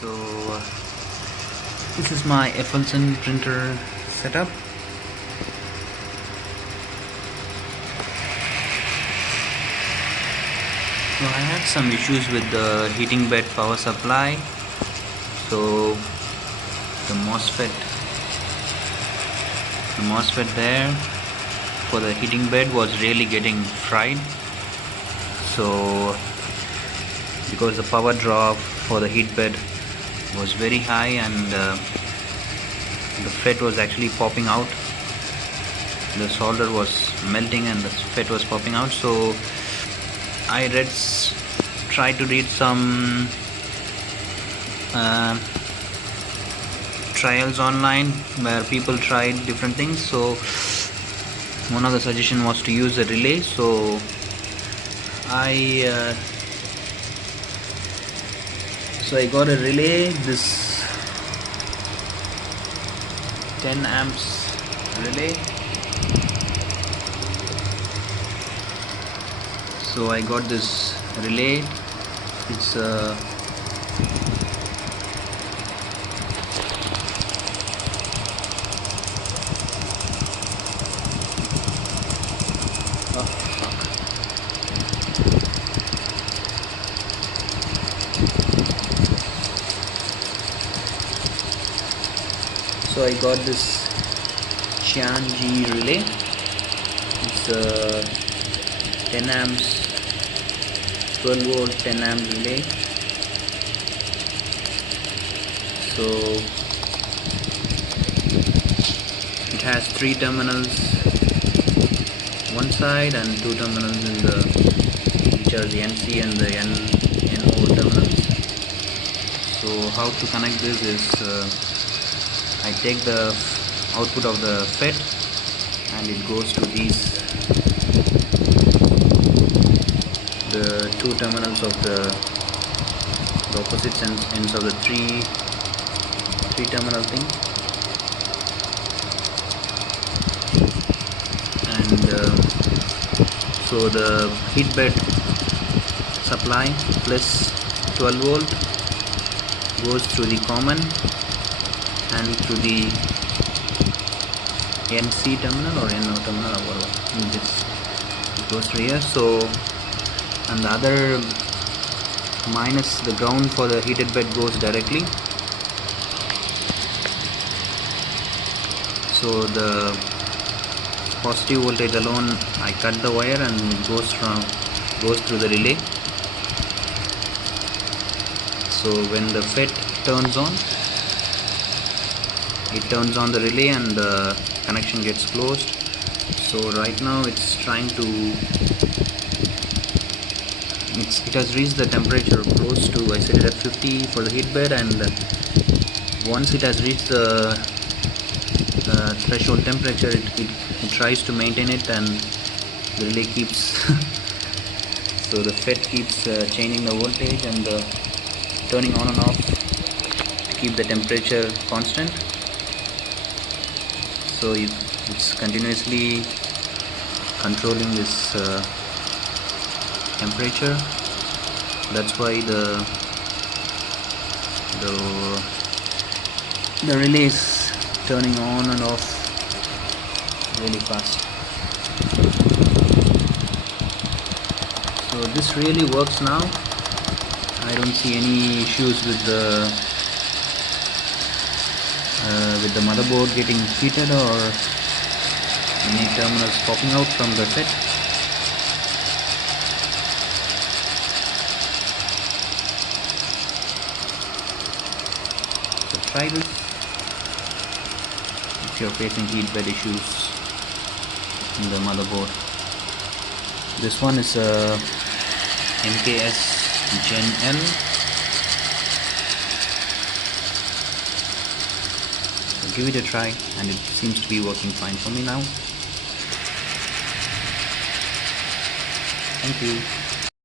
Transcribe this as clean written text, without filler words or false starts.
So this is my flsun printer setup. So I had some issues with the heating bed power supply. So the MOSFET there for the heating bed was really getting fried. So because the power draw for the heat bed was very high and the FET was actually popping out. The solder was melting and the FET was popping out. So I tried to read some trials online where people tried different things. So one of the suggestion was to use a relay. So I got a relay, this 10 amps relay. So I got this relay. It's So I got this Qianji relay. It's 10 amps, 12 volt 10 amp relay. So it has 3 terminals one side and 2 terminals which are the NC and the NO terminals. So how to connect this is I take the output of the FET and it goes to the 2 terminals of the opposite ends of the three terminal thing, and so the heat bed supply plus 12 volt goes through the common and through the NC terminal or NO terminal or whatever. It goes through here. So and the other minus the ground for the heated bed goes directly. So the positive voltage alone, I cut the wire and it goes through the relay. So when the FET turns on, it turns on the relay and the connection gets closed. So right now it's trying to, it has reached the temperature close to, I set it at 50 for the heat bed, and once it has reached the threshold temperature, it tries to maintain it, and the relay keeps so the FET keeps changing the voltage and turning on and off to keep the temperature constant. So it's continuously controlling this temperature. That's why the relay is turning on and off really fast. So this really works now. I don't see any issues with the motherboard getting heated or any terminals popping out from the FET. So try this if you're facing heat bed issues in the motherboard. This one is a MKS Gen L. So give it a try, and it seems to be working fine for me now. Thank you.